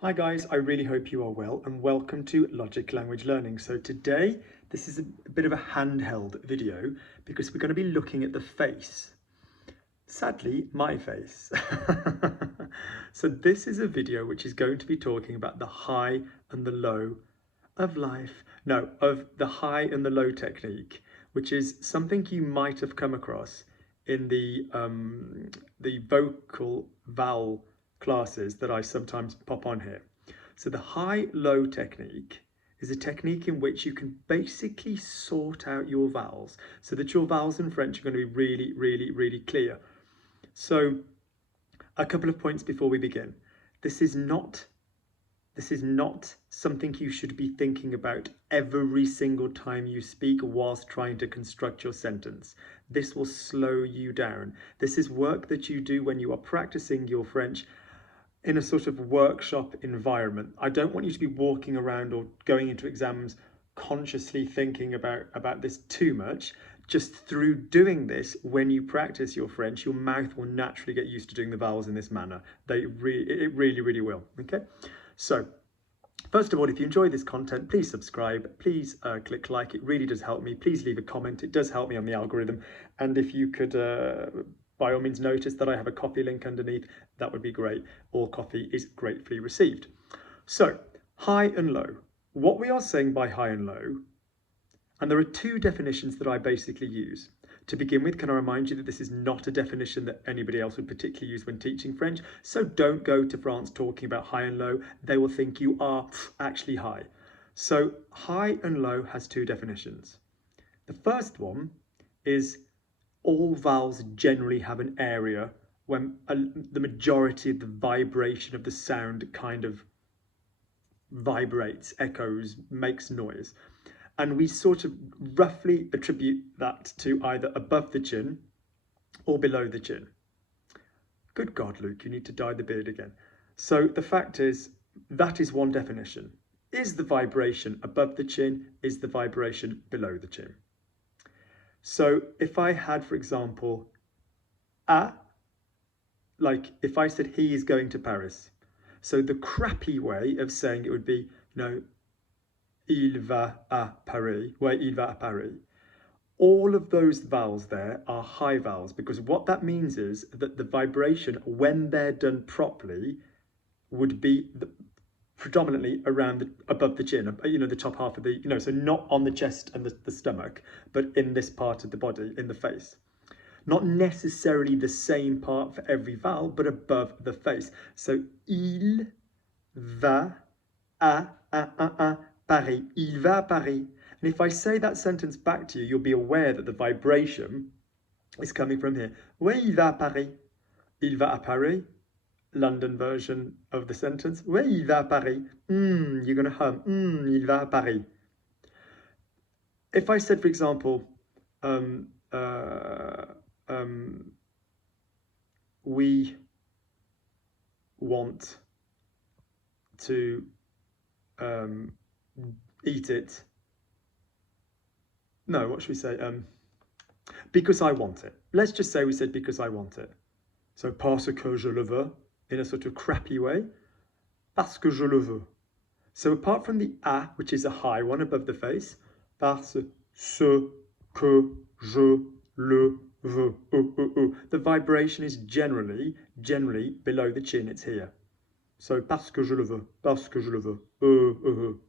Hi guys, I really hope you are well and welcome to Logic Language Learning. So today, this is a bit of a handheld video because we're going to be looking at the face. Sadly, my face. So this is a video which is going to be talking about the high and the low of life. No, of the high and the low technique, which is something you might have come across in the vocal vowel classes that I sometimes pop on here. So the high-low technique is a technique in which you can basically sort out your vowels so that your vowels in French are going to be really, really, really clear. So a couple of points before we begin. This is not something you should be thinking about every single time you speak whilst trying to construct your sentence. This will slow you down. This is work that you do when you are practicing your French in a sort of workshop environment. I don't want you to be walking around or going into exams consciously thinking about this too much. Just through doing this, when you practice your French, your mouth will naturally get used to doing the vowels in this manner. It really, really will. Okay, so first of all, if you enjoy this content, please subscribe, please click like, it really does help me. Please leave a comment, it does help me on the algorithm. And if you could, by all means, notice that I have a coffee link underneath, that would be great. All coffee is gratefully received. So, high and low. What we are saying by high and low, and there are two definitions that I basically use. To begin with, can I remind you that this is not a definition that anybody else would particularly use when teaching French, so don't go to France talking about high and low. They will think you are actually high. So high and low has two definitions. The first one is all vowels generally have an area when the majority of the vibration of the sound kind of vibrates, echoes, makes noise. And we sort of roughly attribute that to either above the chin or below the chin. Good God, Luke, you need to dye the beard again. So the fact is, that is one definition. Is the vibration above the chin? Is the vibration below the chin? So if I had, for example, like if I said he is going to Paris. So the crappy way of saying it would be, il va à Paris, where il va à Paris. All of those vowels there are high vowels because what that means is that the vibration, when they're done properly, would be predominantly around above the chin, the top half of the, so not on the chest and the stomach, but in this part of the body, in the face. Not necessarily the same part for every vowel, but above the face. So il va à Paris. Il va à Paris. And if I say that sentence back to you, you'll be aware that the vibration is coming from here. Oui, il va à Paris. Il va à Paris. London version of the sentence. Oui, il va à Paris. You're going to hum. Il va à Paris. If I said, for example, we want to eat it. No, what should we say? Because I want it. Let's just say we said because I want it. So parce que je le veux, in a sort of crappy way. Parce que je le veux. So apart from the a, which is a high one above the face, parce que je le veux. The vibration is generally below the chin. It's here. So parce que je le veux, parce que je le veux.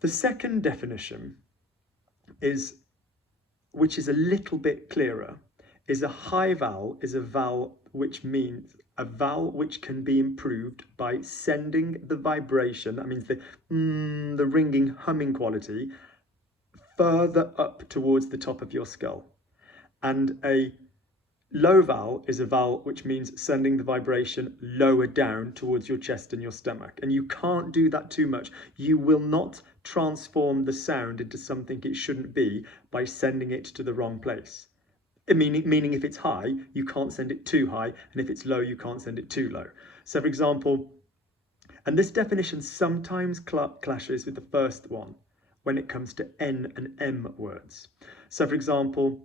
The second definition is, which is a little bit clearer, is a high vowel is a vowel which means a vowel which can be improved by sending the vibration, that means the ringing, humming quality, further up towards the top of your skull. And a low vowel is a vowel which means sending the vibration lower down towards your chest and your stomach. And you can't do that too much. You will not transform the sound into something it shouldn't be by sending it to the wrong place. Meaning if it's high, you can't send it too high, and if it's low, you can't send it too low. So for example, and this definition sometimes clashes with the first one when it comes to N and M words. So for example,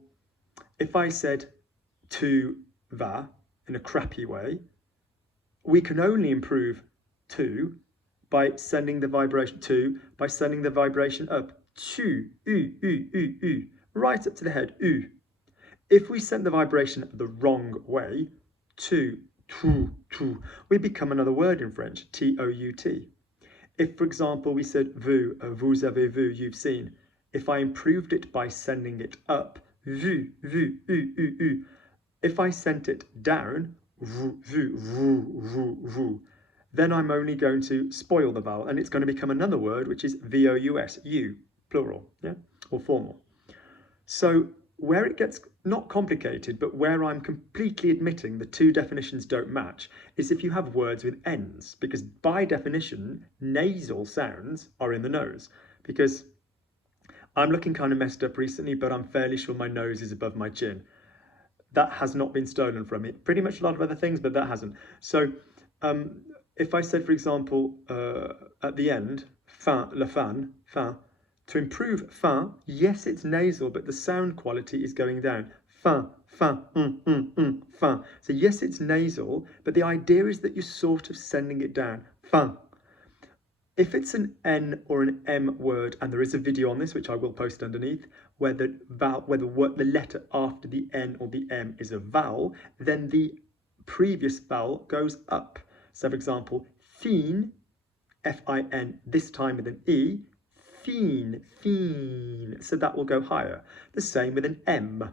if I said tu vas in a crappy way, we can only improve to by sending the vibration up. Tu, u, right up to the head, u. If we send the vibration the wrong way, tu, we become another word in French, T-O-U-T. If, for example, we said vu, vous avez vu, you've seen, if I improved it by sending it up, vu, u. If I sent it down, vu, then I'm only going to spoil the vowel, and it's going to become another word, which is vous, you, plural, yeah, or formal. So where it gets not complicated, but where I'm completely admitting the two definitions don't match, is if you have words with N's, because by definition, nasal sounds are in the nose. Because I'm looking kind of messed up recently, but I'm fairly sure my nose is above my chin. That has not been stolen from me. Pretty much a lot of other things, but that hasn't. So if I said, for example, at the end, fin, le fin, to improve fin, yes, it's nasal, but the sound quality is going down. Fin, fin. So yes, it's nasal, but the idea is that you're sort of sending it down. Fin. If it's an N or an M word, and there is a video on this, which I will post underneath, where the letter after the N or the M is a vowel, then the previous vowel goes up. So, for example, fin, F-I-N, this time with an E, fin. So that will go higher. The same with an M.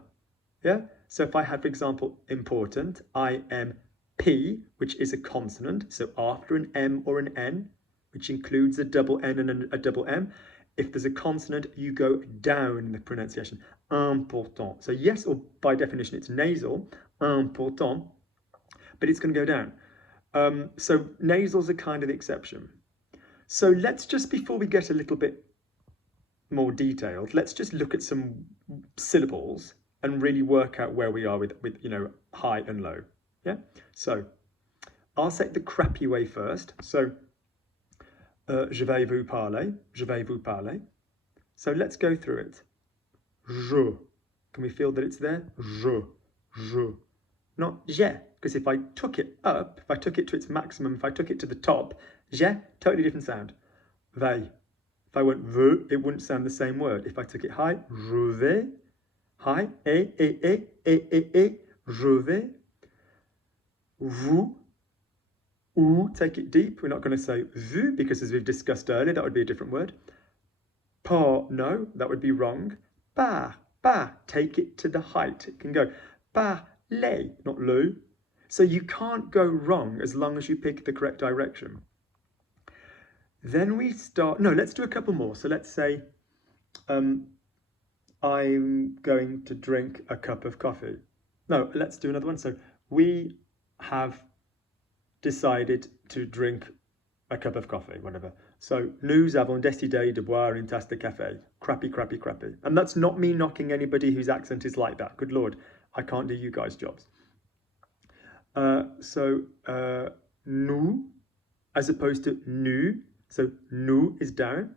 Yeah. So if I had, for example, important, I-M-P, which is a consonant, so after an M or an N, which includes a double N and a double M, if there's a consonant, you go down in the pronunciation. Important. So yes, or by definition, it's nasal, important, but it's going to go down. So nasals are kind of the exception. So let's just, before we get a little bit more detailed, let's just look at some syllables and really work out where we are with high and low. Yeah. So I'll say the crappy way first. So je vais vous parler. So let's go through it. Je. Can we feel that it's there? Je. Not je, because if I took it up, if I took it to its maximum, if I took it to the top, je, totally different sound. Vais. If I went veux, it wouldn't sound the same word. If I took it high, je vais. High, et, je vais. Vous. Ou, take it deep. We're not going to say vu, because as we've discussed earlier, that would be a different word. Pas, no, that would be wrong. Pas, take it to the height. It can go parler, not le. So you can't go wrong as long as you pick the correct direction. Then we start, no, let's do a couple more. So let's say, I'm going to drink a cup of coffee. No, let's do another one. So we have decided to drink a cup of coffee, whatever. So, nous avons décidé de boire une tasse de café. Crappy. And that's not me knocking anybody whose accent is like that. Good Lord, I can't do you guys' jobs. Nous, as opposed to nous. So, nous is down.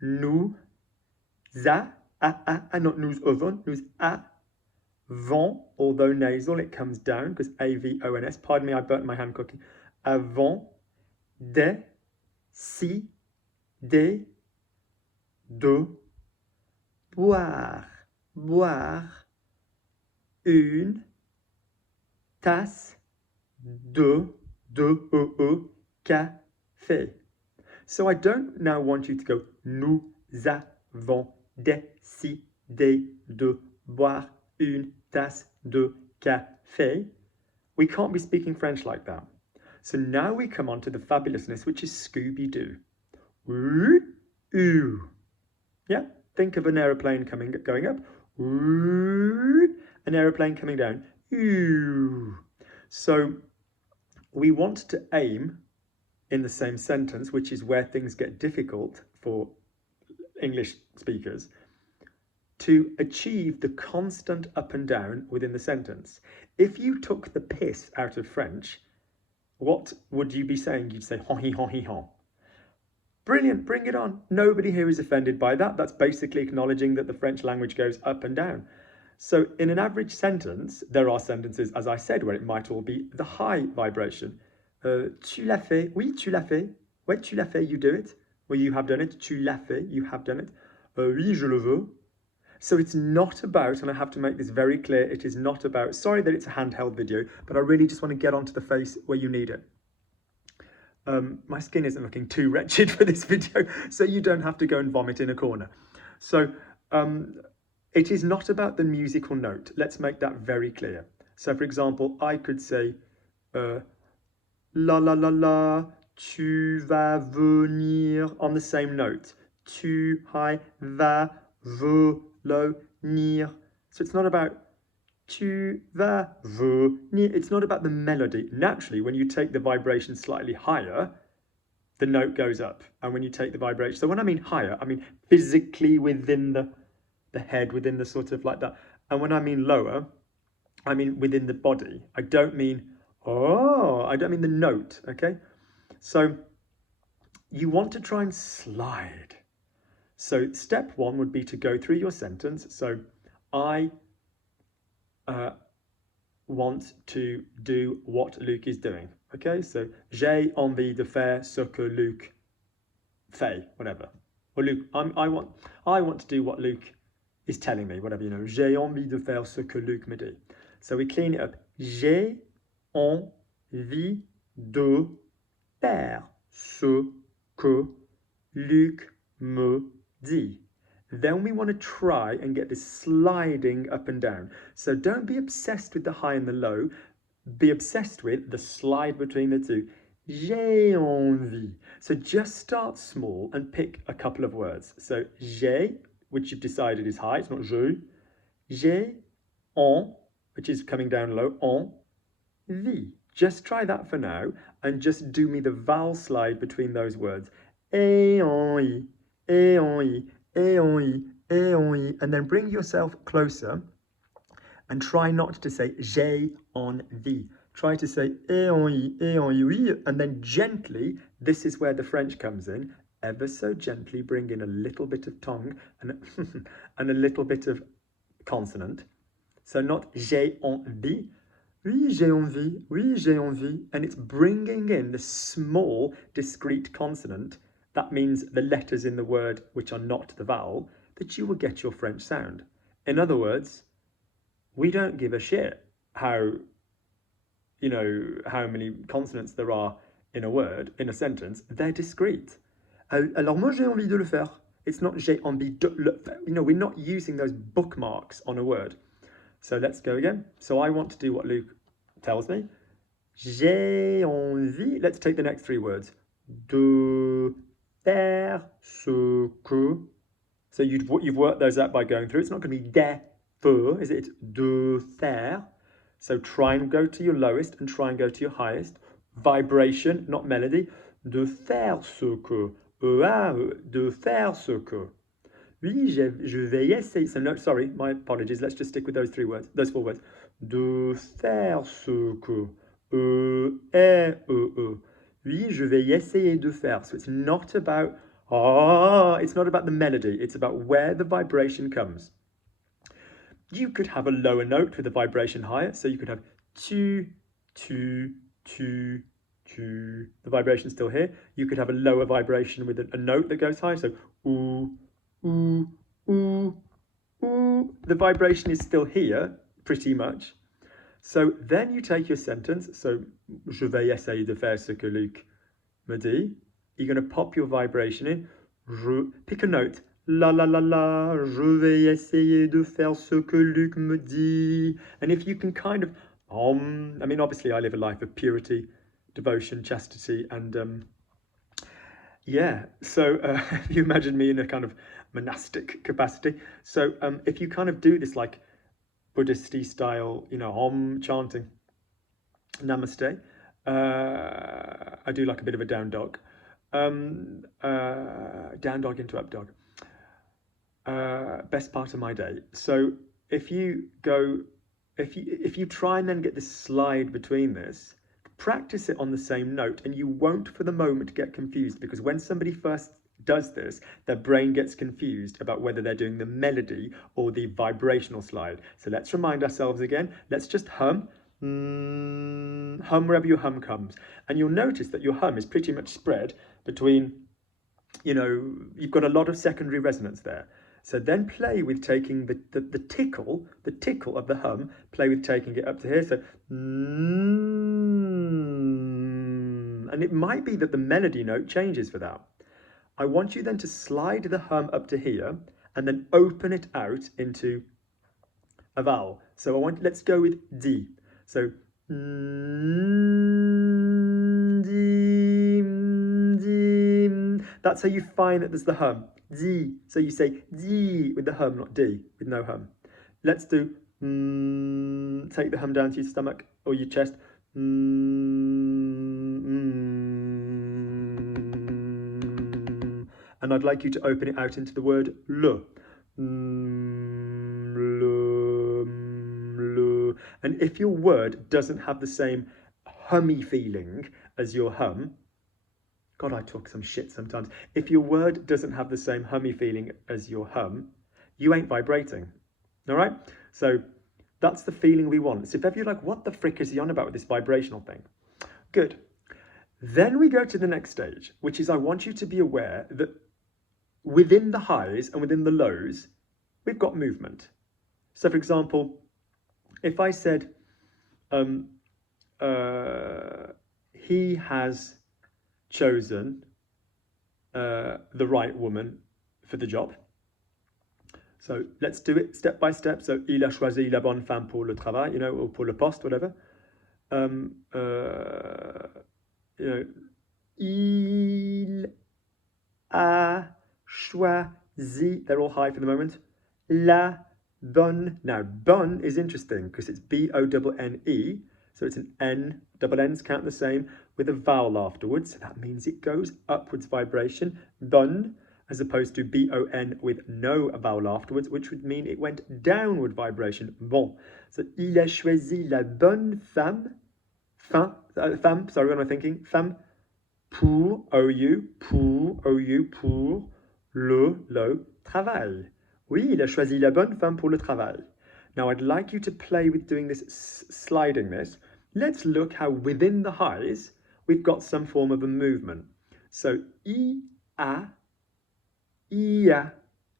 Nous not nous avons, nous avons, although nasal, it comes down because A-V-O-N-S. Pardon me, I burnt my hand cooking. Avons décidé de boire une tasse de café. So I don't now want you to go nous avons décidé de boire une tasse de café. We can't be speaking French like that. So now we come on to the fabulousness, which is Scooby-Doo. Ooh. Yeah, think of an aeroplane going up. Ooh. An aeroplane coming down. Ooh. So we want to aim in the same sentence, which is where things get difficult for English speakers, to achieve the constant up and down within the sentence. If you took the piss out of French, what would you be saying? You'd say hon. Brilliant, bring it on. Nobody here is offended by that. That's basically acknowledging that the French language goes up and down. So in an average sentence, there are sentences, as I said, where it might all be the high vibration. Tu l'as fait. Oui, tu l'as fait. Ouais, tu l'as fait. You do it. Well, you have done it. Tu l'as fait. You have done it. Oui, je le veux. So it's not about, and I have to make this very clear, it is not about, sorry that it's a handheld video, but I really just want to get onto the face where you need it. My skin isn't looking too wretched for this video, so you don't have to go and vomit in a corner. So it is not about the musical note. Let's make that very clear. So for example, I could say, la la la la, tu vas venir, on the same note. Tu, hi, va, venir. So it's not about tu vas venir. It's not about the melody. Naturally, when you take the vibration slightly higher, the note goes up. And when you take the vibration, so when I mean higher, I mean physically within the head, within the sort of like that. And when I mean lower, I mean within the body. I don't mean, I don't mean the note, okay? So you want to try and slide. So step one would be to go through your sentence. So I want to do what Luc is doing. Okay, so j'ai envie de faire ce que Luc fait, whatever. Or Luc, I want to do what Luc is telling me, whatever, you know. J'ai envie de faire ce que Luc me dit. So we clean it up. J'ai envie de faire ce que Luc me dit. Then we want to try and get this sliding up and down. So don't be obsessed with the high and the low. Be obsessed with the slide between the two. J'ai envie. So just start small and pick a couple of words. So j'ai, which you've decided is high, it's not je. J'ai en, which is coming down low, envie. Just try that for now and just do me the vowel slide between those words. Envie, envie, and then bring yourself closer and try not to say j'ai envie. Try to say oui, and then gently, this is where the French comes in, ever so gently bring in a little bit of tongue and, and a little bit of consonant. So not j'ai envie, oui, j'ai envie, oui, j'ai envie, and it's bringing in the small discrete consonant. That means the letters in the word which are not the vowel, that you will get your French sound. In other words, we don't give a shit how many consonants there are in a word, in a sentence. They're discrete. Alors moi j'ai envie de le faire. It's not j'ai envie de le faire. We're not using those bookmarks on a word. So let's go again. So I want to do what Luc tells me. J'ai envie. Let's take the next three words. De faire ce que. So you've worked those out by going through. It's not going to be de faire, is it? It's de faire. So try and go to your lowest and try and go to your highest. Vibration, not melody. De faire ce que. De faire ce que. Oui, je vais essayer. So no, sorry, my apologies. Let's just stick with those those four words. De faire ce que. Oui, je vais essayer de faire. So it's not about, it's not about the melody. It's about where the vibration comes. You could have a lower note with a vibration higher. So you could have tu, tu, tu, tu. The vibration's still here. You could have a lower vibration with a note that goes higher. So ooh, ooh, ooh, ooh. The vibration is still here, pretty much. So then you take your sentence. So, je vais essayer de faire ce que Luc me dit. You're going to pop your vibration in. Pick a note. La la la la, je vais essayer de faire ce que Luc me dit. And if you can kind of, I mean, obviously I live a life of purity, devotion, chastity, and yeah. So if you imagine me in a kind of monastic capacity. So if you kind of do this like Buddhist style, Om chanting, Namaste. I do like a bit of a down dog. Down dog into up dog. Best part of my day. So if you try and then get this slide between this, practice it on the same note, and you won't for the moment get confused, because when somebody first does this, their brain gets confused about whether they're doing the melody or the vibrational slide. So let's remind ourselves again. Let's just hum. hum wherever your hum comes. And you'll notice that your hum is pretty much spread between, you've got a lot of secondary resonance there. So then play with taking the tickle of the hum, play with taking it up to here. So, and it might be that the melody note changes for that. I want you then to slide the hum up to here and then open it out into a vowel. So let's go with D. So, that's how you find that there's the hum. D. So you say D with the hum, not D with no hum. Let's do take the hum down to your stomach or your chest. And I'd like you to open it out into the word le. And if your word doesn't have the same hummy feeling as your hum, God, I talk some shit sometimes. If your word doesn't have the same hummy feeling as your hum, you ain't vibrating. All right? So that's the feeling we want. So if ever you're like, what the frick is he on about with this vibrational thing? Good. Then we go to the next stage, which is I want you to be aware that within the highs and within the lows, we've got movement. So for example, if I said, he has chosen the right woman for the job. So let's do it step by step. So, il a choisi la bonne femme pour le travail, or pour le poste, whatever. Il a choisi, they're all high for the moment, la bonne. Now, bonne is interesting because it's B-O-N-N-E, so it's an N, double N's count the same, with a vowel afterwards. So that means it goes upwards vibration, bonne, as opposed to B-O-N with no vowel afterwards, which would mean it went downward vibration, bon. So, il a choisi la bonne femme, femme, sorry, what am I thinking? Femme, pour, O-U, pour le travail. Oui, il a choisi la bonne femme pour le travail. Now, I'd like you to play with doing this, sliding this. Let's look how within the highs, we've got some form of a movement. So, I,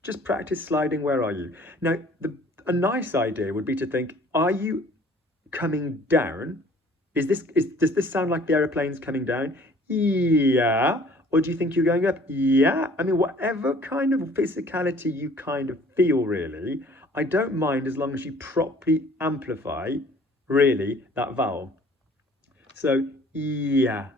just practice sliding, where are you? Now, a nice idea would be to think, are you coming down? Does this sound like the aeroplane's coming down? Yeah. Or do you think you're going up? Yeah. I mean, whatever kind of physicality you kind of feel, really, I don't mind as long as you properly amplify, really, that vowel. So, yeah.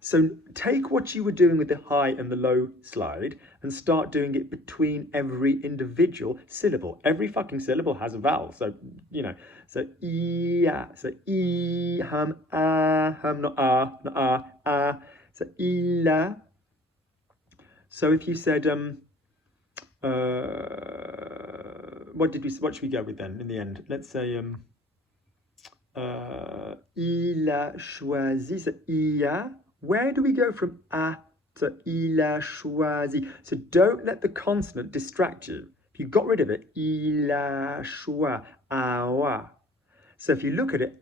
So take what you were doing with the high and the low slide and start doing it between every individual syllable. Every fucking syllable has a vowel. So, so yeah. So hum, not ah. So il a. So if you said, what should we go with then in the end? Let's say, il a choisi, so ia. Where do we go from a to il a choisi? So don't let the consonant distract you. If you got rid of it, il a choisi, awa. So if you look at it,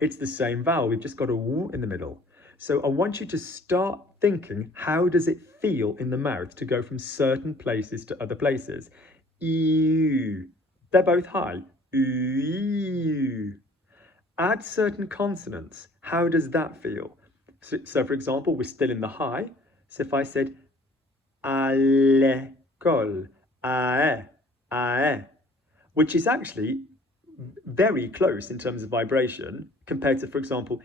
it's the same vowel. We've just got a w in the middle. So I want you to start thinking, how does it feel in the mouth to go from certain places to other places? Ew. They're both high. Ew. Add certain consonants. How does that feel? So for example, we're still in the high. So if I said à l'école, which is actually very close in terms of vibration compared to, for example,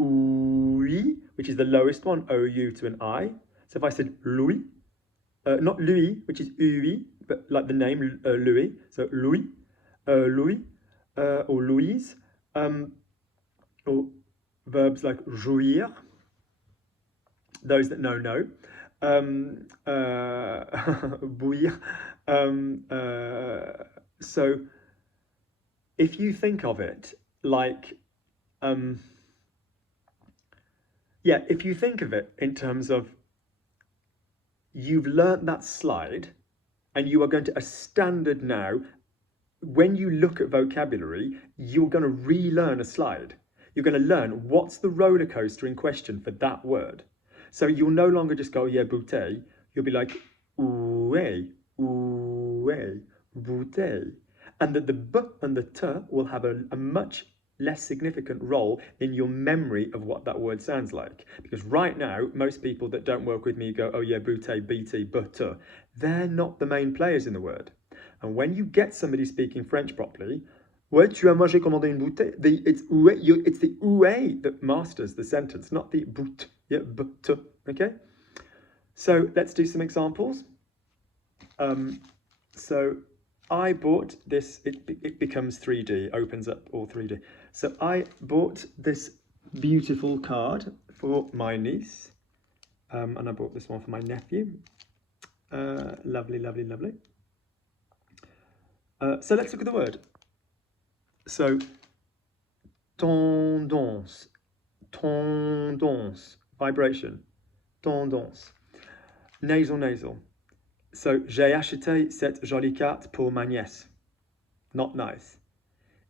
oui, which is the lowest one, O-U to an I. So if I said Louis, not Louis, which is oui, but like the name Louis, so Louis, or Louise, or verbs like jouir, those that know, bouillir. So if you think of it like, if you think of it in terms of you've learnt that slide and you are going to a standard now when you look at vocabulary, you're going to relearn a slide. You're going to learn what's the roller coaster in question for that word. So you'll no longer just go, yeah, bouteille. You'll be like, oué, oué, bouteille. And that the b and the t will have a much less significant role in your memory of what that word sounds like. Because right now, most people that don't work with me go, oh yeah, bouteille, bt, but, they're not the main players in the word. And when you get somebody speaking French properly, ouais, tu as mangé commandé une bouteille. It's the oué that masters the sentence, not the bout. Yeah, but, okay? So let's do some examples. So I bought this, it becomes 3D, opens up all 3D. So I bought this beautiful card for my niece, and I bought this one for my nephew. Lovely, lovely, lovely. So let's look at the word. So, tendance, tendance, vibration, tendance, nasal, nasal. So, j'ai acheté cette jolie carte pour ma nièce. Not nice.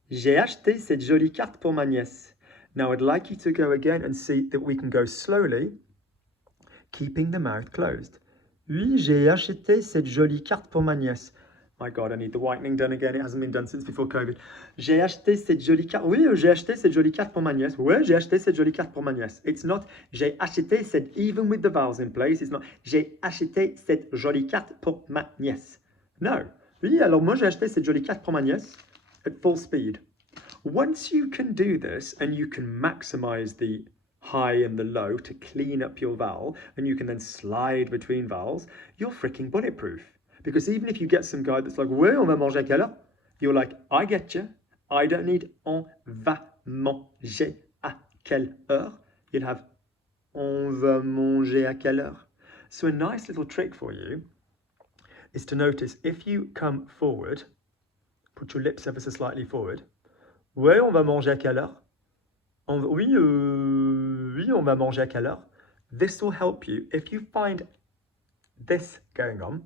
J'ai acheté cette jolie carte pour ma nièce. Now, I'd like you to go again and see that we can go slowly, keeping the mouth closed. Oui, j'ai acheté cette jolie carte pour ma nièce. My God, I need the whitening done again. It hasn't been done since before COVID. J'ai acheté cette jolie carte. Oui, j'ai acheté cette jolie carte pour ma nièce. Ouais, j'ai acheté cette jolie carte pour ma nièce. It's not j'ai acheté cette, even with the vowels in place, it's not j'ai acheté cette jolie carte pour ma nièce. No. Oui, alors moi j'ai acheté cette jolie carte pour ma nièce at full speed. Once you can do this and you can maximize the high and the low to clean up your vowel, and you can then slide between vowels, you're freaking bulletproof. Because even if you get some guy that's like, ouais, on va manger à quelle heure? You're like, I get you. I don't need on va manger à quelle heure. You'll have on va manger à quelle heure. So a nice little trick for you is to notice if you come forward, put your lips ever so slightly forward. Ouais, on va manger à quelle heure? Oui, on va manger à quelle heure? This will help you if you find this going on.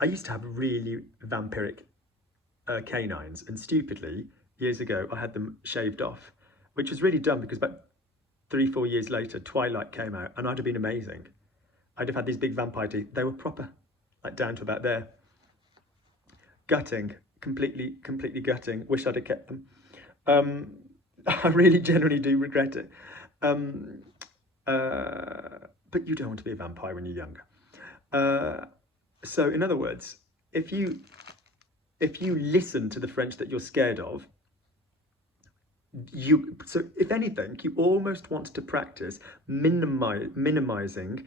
I used to have really vampiric canines, and stupidly, years ago, I had them shaved off, which was really dumb because about 3-4 years later, Twilight came out, and I'd have been amazing. I'd have had these big vampire teeth. They were proper, like down to about there. Gutting, completely gutting. Wish I'd have kept them. I really genuinely do regret it. But you don't want to be a vampire when you're younger. So in other words, if you listen to the French that you're scared of, so if anything, you almost want to practice minimizing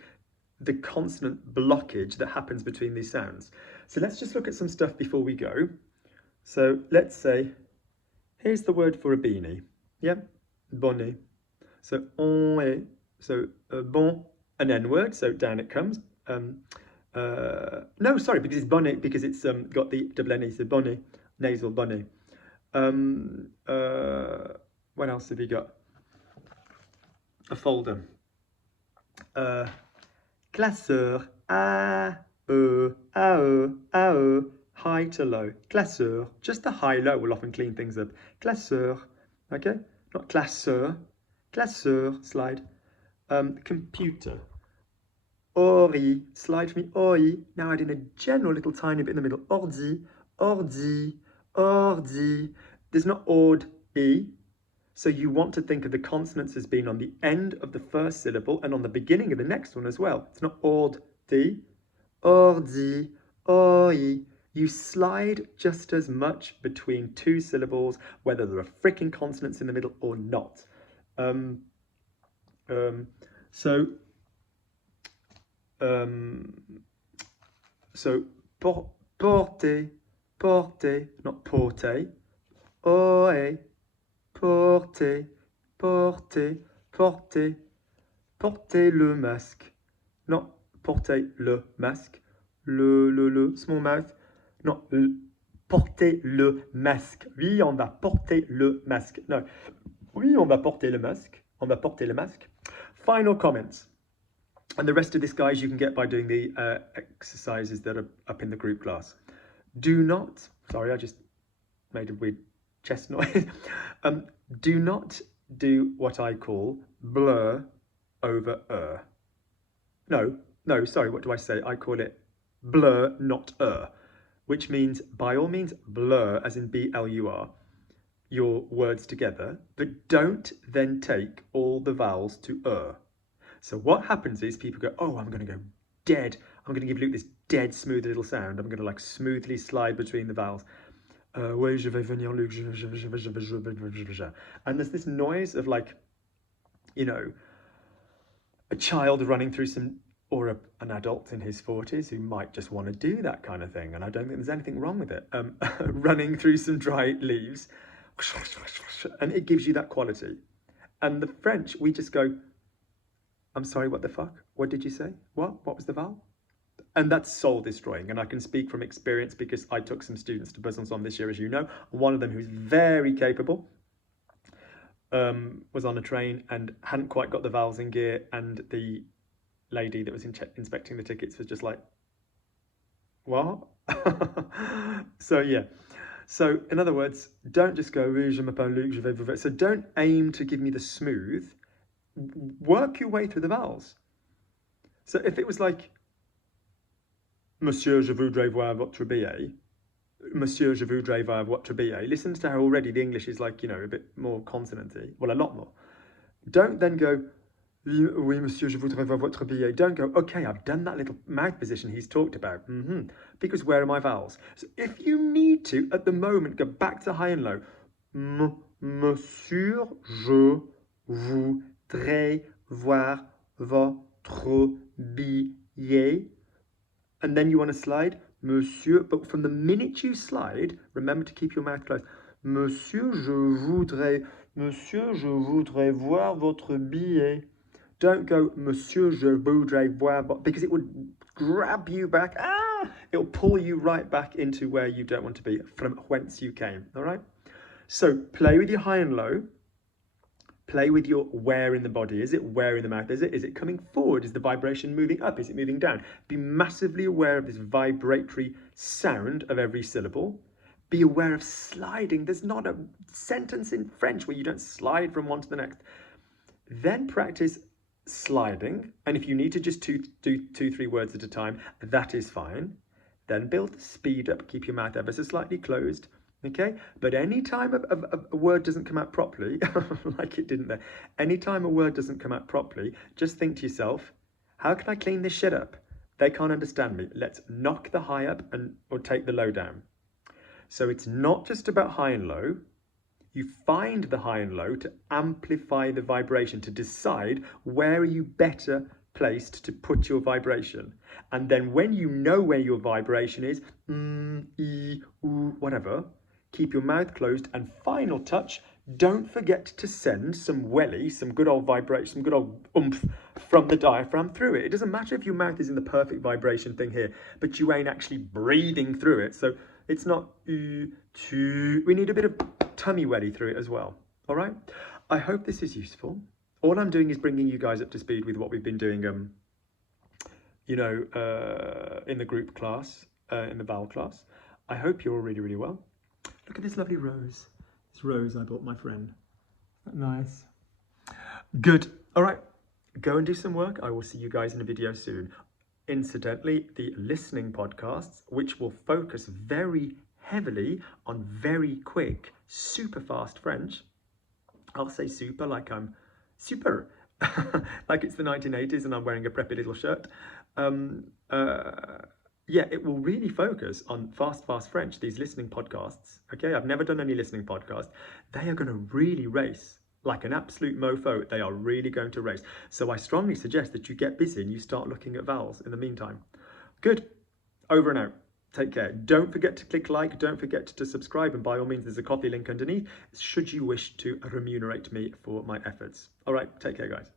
the consonant blockage that happens between these sounds. So let's just look at some stuff before we go. So let's say, here's the word for a beanie. Yeah, bonnet. So on est, so bon, an N word, so down it comes. No, sorry, because it's bonnet, because it's got the double N, so bonnet, nasal bonnet. What else have you got? A folder. Classeur, high to low. Classeur, just the high-low will often clean things up. Classeur, okay? Not classeur. Classeur, slide. Computer. Ori, slide for me, ori. Now add in a general little tiny bit in the middle. Ordi, ordi, ordi. There's not ord, e. So you want to think of the consonants as being on the end of the first syllable and on the beginning of the next one as well. It's not ord, di, ordi, oi. You slide just as much between two syllables, whether there are freaking consonants in the middle or not. So porter, porter, not porter. Oe, porter, porter, porter, porter le masque. Not porter le masque. Le, small mouth. Non, porter le masque. Oui, on va porter le masque. No. Oui, on va porter le masque. On va porter le masque. Final comments. And the rest of this, guys, you can get by doing the exercises that are up in the group class. Do not Sorry, I just made a weird chest noise. Do not do what I call blur over . No, sorry, what do I say? I call it blur, not which means, by all means, blur, as in B-L-U-R, your words together, but don't then take all the vowels to . So what happens is people go, oh, I'm going to go dead. I'm going to give Luke this dead smooth little sound. I'm going to like smoothly slide between the vowels. Ouais, je vais venir, Luc. And there's this noise of like, you know, a child running through some, or an adult in his 40s who might just want to do that kind of thing. And I don't think there's anything wrong with it. Running through some dry leaves. And it gives you that quality. And the French, we just go, I'm sorry, what the fuck? What did you say? What? What was the vowel? And that's soul destroying. And I can speak from experience because I took some students to Besançon this year, as you know. One of them, who's very capable, was on a train and hadn't quite got the vowels in gear. And the lady that was inspecting the tickets was just like, what? So, yeah. So, in other words, don't just go, oui, je m'appelle Luc, je vais vous. So don't aim to give me the smooth. Work your way through the vowels. So if it was like, Monsieur, je voudrais voir votre billet. Monsieur, je voudrais voir votre billet. Listen to how already the English is like, you know, a bit more consonanty. Well, a lot more. Don't then go, oui, monsieur, je voudrais voir votre billet. Don't go, okay, I've done that little mouth position he's talked about. Because where are my vowels? So if you need to, at the moment, go back to high and low. Monsieur, je voudrais voir votre billet. And then you want to slide, monsieur, but from the minute you slide, remember to keep your mouth closed. Monsieur, je voudrais voir votre billet. Don't go, monsieur, je voudrais voir, because it would grab you back. It'll pull you right back into where you don't want to be, from whence you came, all right? So play with your high and low. Play with your where in the body. Is it where in the mouth? Is it coming forward? Is the vibration moving up? Is it moving down? Be massively aware of this vibratory sound of every syllable. Be aware of sliding. There's not a sentence in French where you don't slide from one to the next. Then practice sliding. And if you need to just do 2-3 words at a time, that is fine. Then build the speed up. Keep your mouth ever so slightly closed. Okay, but any time a word doesn't come out properly, like it didn't there, any time a word doesn't come out properly, just think to yourself, how can I clean this shit up? They can't understand me. Let's knock the high up or take the low down. So it's not just about high and low. You find the high and low to amplify the vibration, to decide where are you better placed to put your vibration. And then when you know where your vibration is, whatever, keep your mouth closed. And final touch, don't forget to send some welly, some good old vibration, some good old oomph from the diaphragm through it. It doesn't matter if your mouth is in the perfect vibration thing here, but you ain't actually breathing through it. So it's not we need a bit of tummy welly through it as well. All right. I hope this is useful. All I'm doing is bringing you guys up to speed with what we've been doing, in the group class, in the vowel class. I hope you're all really, really well. Look at this lovely rose. This rose I bought my friend. Isn't that nice? Good. All right. Go and do some work. I will see you guys in a video soon. Incidentally, the listening podcasts, which will focus very heavily on very quick, super fast French. I'll say super like I'm super, like it's the 1980s and I'm wearing a preppy little shirt. Yeah, it will really focus on fast French, these listening podcasts. Okay, I've never done any listening podcast. They are going to really race like an absolute mofo. They are really going to race. So I strongly suggest that you get busy and you start looking at vowels in the meantime. Good. Over and out. Take care. Don't forget to click like. Don't forget to subscribe. And by all means, there's a coffee link underneath should you wish to remunerate me for my efforts. All right. Take care, guys.